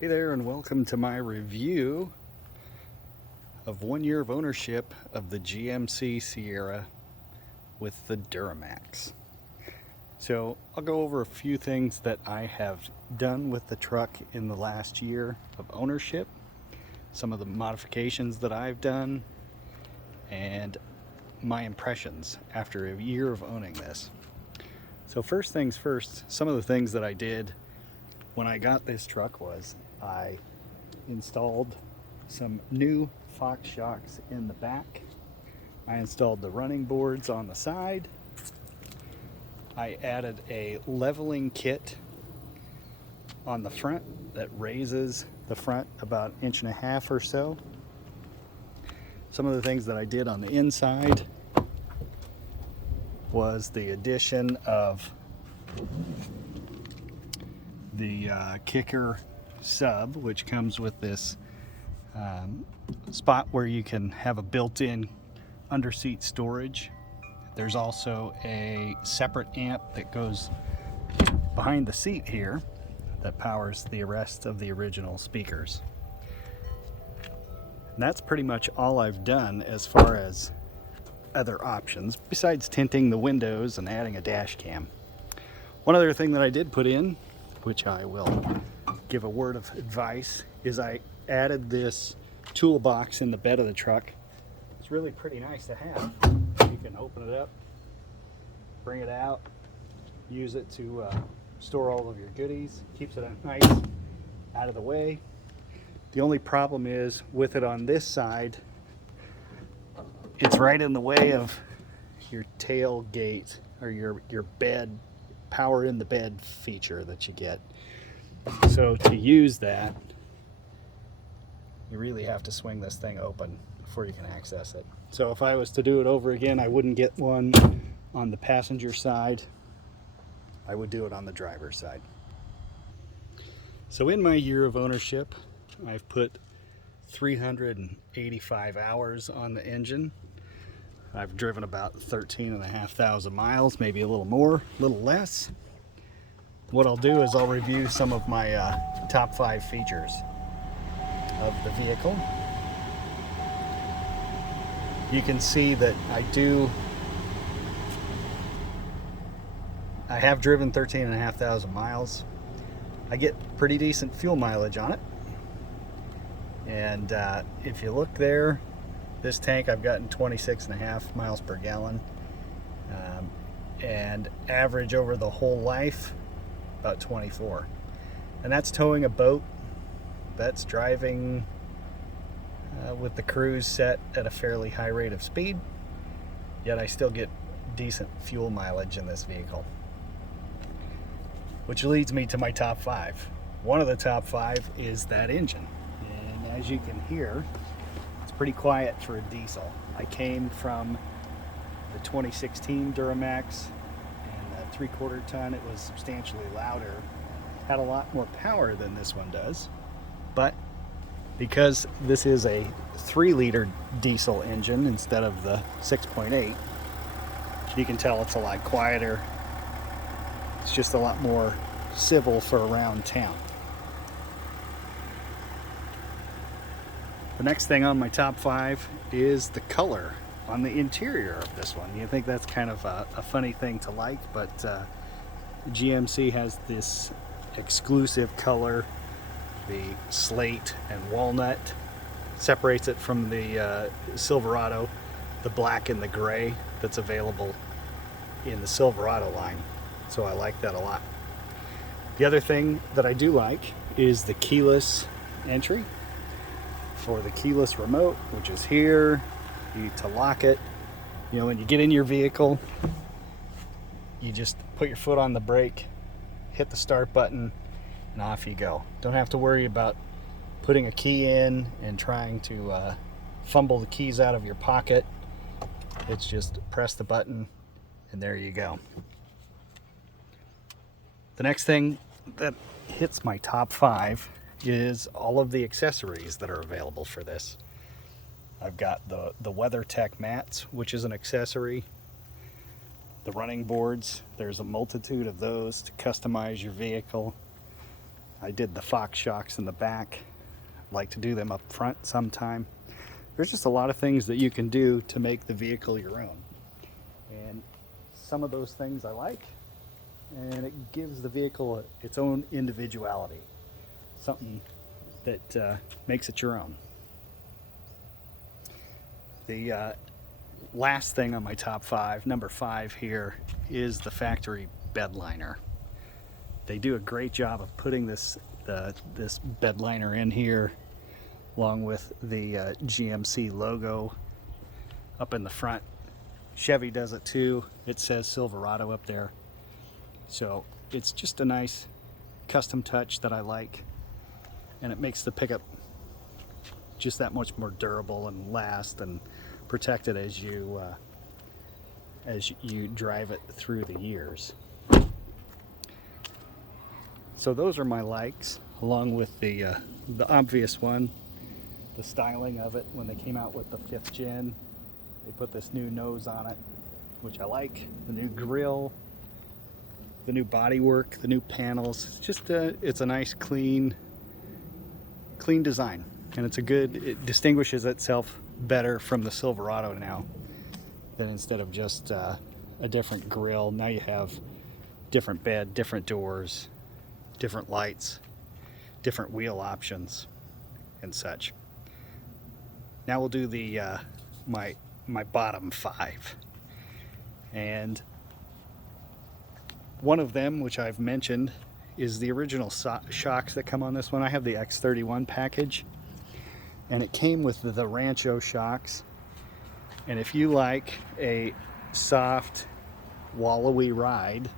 Hey there, and welcome to my review of 1 year of ownership of the GMC Sierra with the Duramax. So I'll go over a few things that I have done with the truck in the last year of ownership, some of the modifications that I've done, and my impressions after a year of owning this. So first things first, some of the things that I did when I got this truck was I installed some new Fox shocks in the back. I installed the running boards on the side. I added a leveling kit on the front that raises the front about 1.5 inches or so. Some of the things that I did on the inside was the addition of the kicker sub, which comes with this spot where you can have a built-in underseat storage. There's also a separate amp that goes behind the seat here that powers the rest of the original speakers. And that's pretty much all I've done as far as other options, besides tinting the windows and adding a dash cam. One other thing that I did put in, which I will give a word of advice, is I added this toolbox in the bed of the truck. It's really pretty nice to have. You can open it up, bring it out, use it to store all of your goodies, keeps it nice out of the way. The only problem is with it on this side, it's right in the way of your tailgate or your bed, power in the bed feature that you get. So to use that, you really have to swing this thing open before you can access it. So if I was to do it over again, I wouldn't get one on the passenger side. I would do it on the driver's side. So in my year of ownership, I've put 385 hours on the engine. I've driven about 13,500 miles, maybe a little more, a little less. What I'll do is I'll review some of my top 5 features of the vehicle. You can see that I have driven 13,500 miles. I get pretty decent fuel mileage on it. And if you look there, this tank I've gotten 26.5 miles per gallon. And average over the whole life, about 24. And that's towing a boat. That's driving with the cruise set at a fairly high rate of speed, yet I still get decent fuel mileage in this vehicle. Which leads me to my top 5. One of the top 5 is that engine. And as you can hear, it's pretty quiet for a diesel. I came from the 2016 Duramax, and a 3/4 ton. It was substantially louder, had a lot more power than this one does. But because this is a 3-liter diesel engine instead of the 6.8, you can tell it's a lot quieter. It's just a lot more civil for around town. The next thing on my top 5 is the color on the interior of this one. You think that's kind of a funny thing to like, but GMC has this exclusive color. The slate and walnut separates it from the Silverado, the black and the gray that's available in the Silverado line. So I like that a lot. The other thing that I do like is the keyless entry for the keyless remote, which is here. To lock it, you know, when you get in your vehicle, you just put your foot on the brake, hit the start button, and off you go. Don't have to worry about putting a key in and trying to fumble the keys out of your pocket. It's just press the button and there you go. The next thing that hits my top 5 is all of the accessories that are available for this. I've got the WeatherTech mats, which is an accessory. The running boards, there's a multitude of those to customize your vehicle. I did the Fox shocks in the back. I'd like to do them up front sometime. There's just a lot of things that you can do to make the vehicle your own. And some of those things I like, and it gives the vehicle its own individuality. Something that makes it your own. The last thing on my top 5, number 5 here, is the factory bed liner. They do a great job of putting this bed liner in here, along with the GMC logo up in the front. Chevy does it too. It says Silverado up there. So it's just a nice custom touch that I like, and it makes the pickup just that much more durable and last and protected as you drive it through the years. So those are my likes, along with the obvious one, the styling of it. When they came out with the 5th gen, they put this new nose on it, which I like. The new grille, the new bodywork, the new panels. It's just it's a nice clean design, and it distinguishes itself better from the Silverado now. Than instead of just a different grille, now you have different bed, different doors, different lights, different wheel options, and such. Now we'll do the my bottom 5, and one of them, which I've mentioned, is the original shocks that come on this one. I have the X31 package, and it came with the Rancho shocks. And if you like a soft, wallowy ride,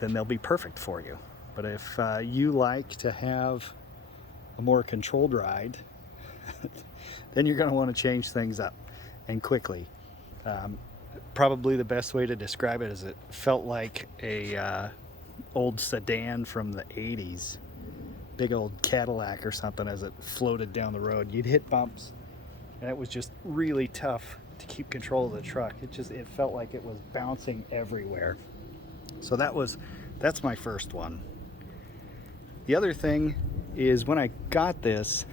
then they'll be perfect for you. But if you like to have a more controlled ride, then you're going to want to change things up, and quickly. Probably the best way to describe it is it felt like a old sedan from the 80s, big old Cadillac or something, as it floated down the road. You'd hit bumps, and it was just really tough to keep control of the truck. It felt like it was bouncing everywhere. So that's my first one. The other thing is, when I got this,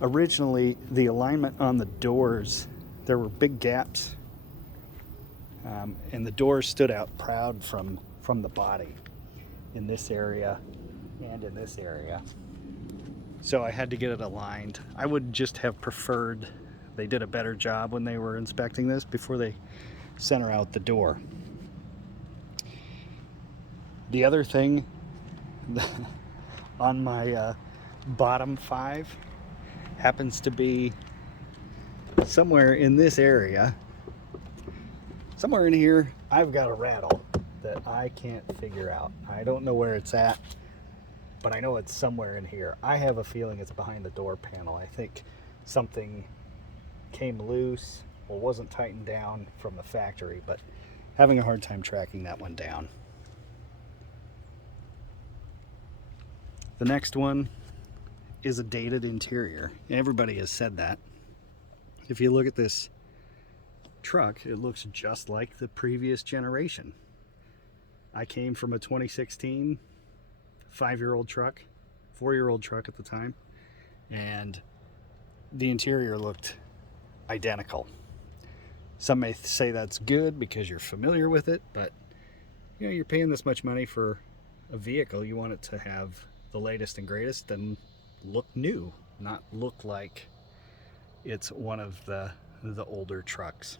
originally the alignment on the doors, there were big gaps, and the doors stood out proud from the body in this area and in this area. So I had to get it aligned. I would just have preferred they did a better job when they were inspecting this before they center out the door. The other thing on my bottom 5 happens to be somewhere in this area. Somewhere in here, I've got a rattle that I can't figure out. I don't know where it's at, but I know it's somewhere in here. I have a feeling it's behind the door panel. I think something came loose or wasn't tightened down from the factory, but having a hard time tracking that one down. The next one is a dated interior. Everybody has said that. If you look at this truck, it looks just like the previous generation. I came from a 2016 5-year-old truck, 4-year-old truck at the time, and the interior looked identical. Some may say that's good because you're familiar with it, but you're paying this much money for a vehicle. You want it to have the latest and greatest and look new, not look like it's one of the older trucks.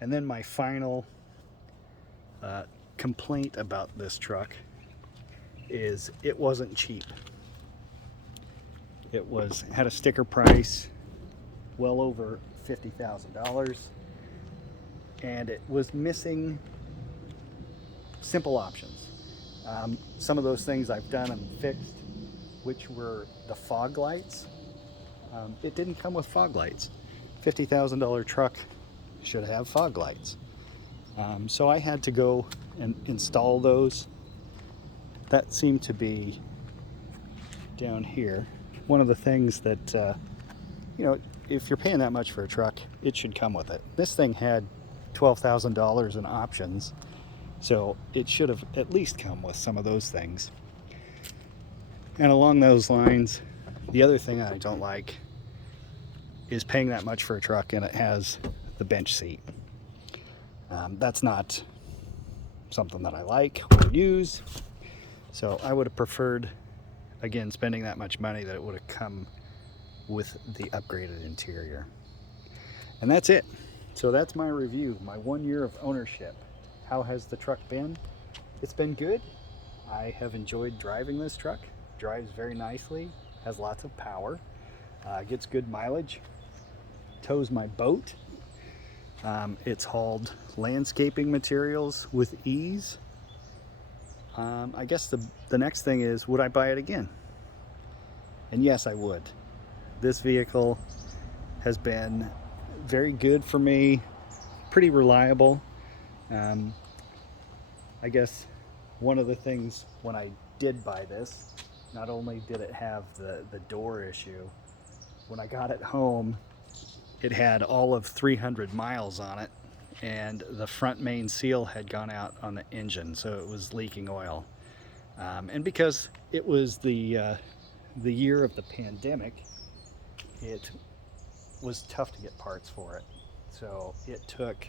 And then my final complaint about this truck is it wasn't cheap. It had a sticker price well over $50,000, and it was missing simple options. Some of those things I've done and fixed, which were the fog lights. It didn't come with fog lights. $50,000 truck should have fog lights. So I had to go and install those. That seemed to be down here. One of the things that, if you're paying that much for a truck, it should come with it. This thing had $12,000 in options, so it should have at least come with some of those things. And along those lines, the other thing I don't like is paying that much for a truck and it has the bench seat. That's not something that I like or use. So I would have preferred, again, spending that much money, that it would have come with the upgraded interior. And that's it. So that's my review, my 1 year of ownership. How has the truck been? It's been good. I have enjoyed driving this truck. Drives very nicely, has lots of power, gets good mileage, tows my boat. It's hauled landscaping materials with ease. I guess the next thing is, would I buy it again? And yes, I would. This vehicle has been very good for me, pretty reliable. I guess one of the things when I did buy this, not only did it have the door issue, when I got it home, it had all of 300 miles on it, and the front main seal had gone out on the engine, so it was leaking oil. And because it was the year of the pandemic, it was tough to get parts for it. So it took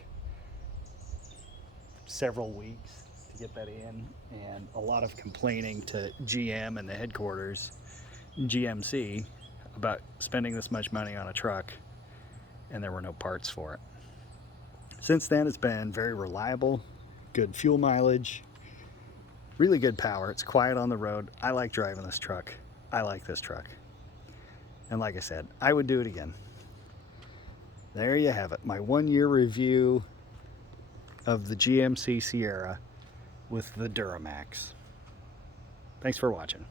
several weeks to get that in, and a lot of complaining to GM and the headquarters, GMC, about spending this much money on a truck, and there were no parts for it. Since then, it's been very reliable, good fuel mileage, really good power. It's quiet on the road. I like driving this truck. I like this truck. And like I said, I would do it again. There you have it, my 1 year review of the GMC Sierra with the Duramax. Thanks for watching.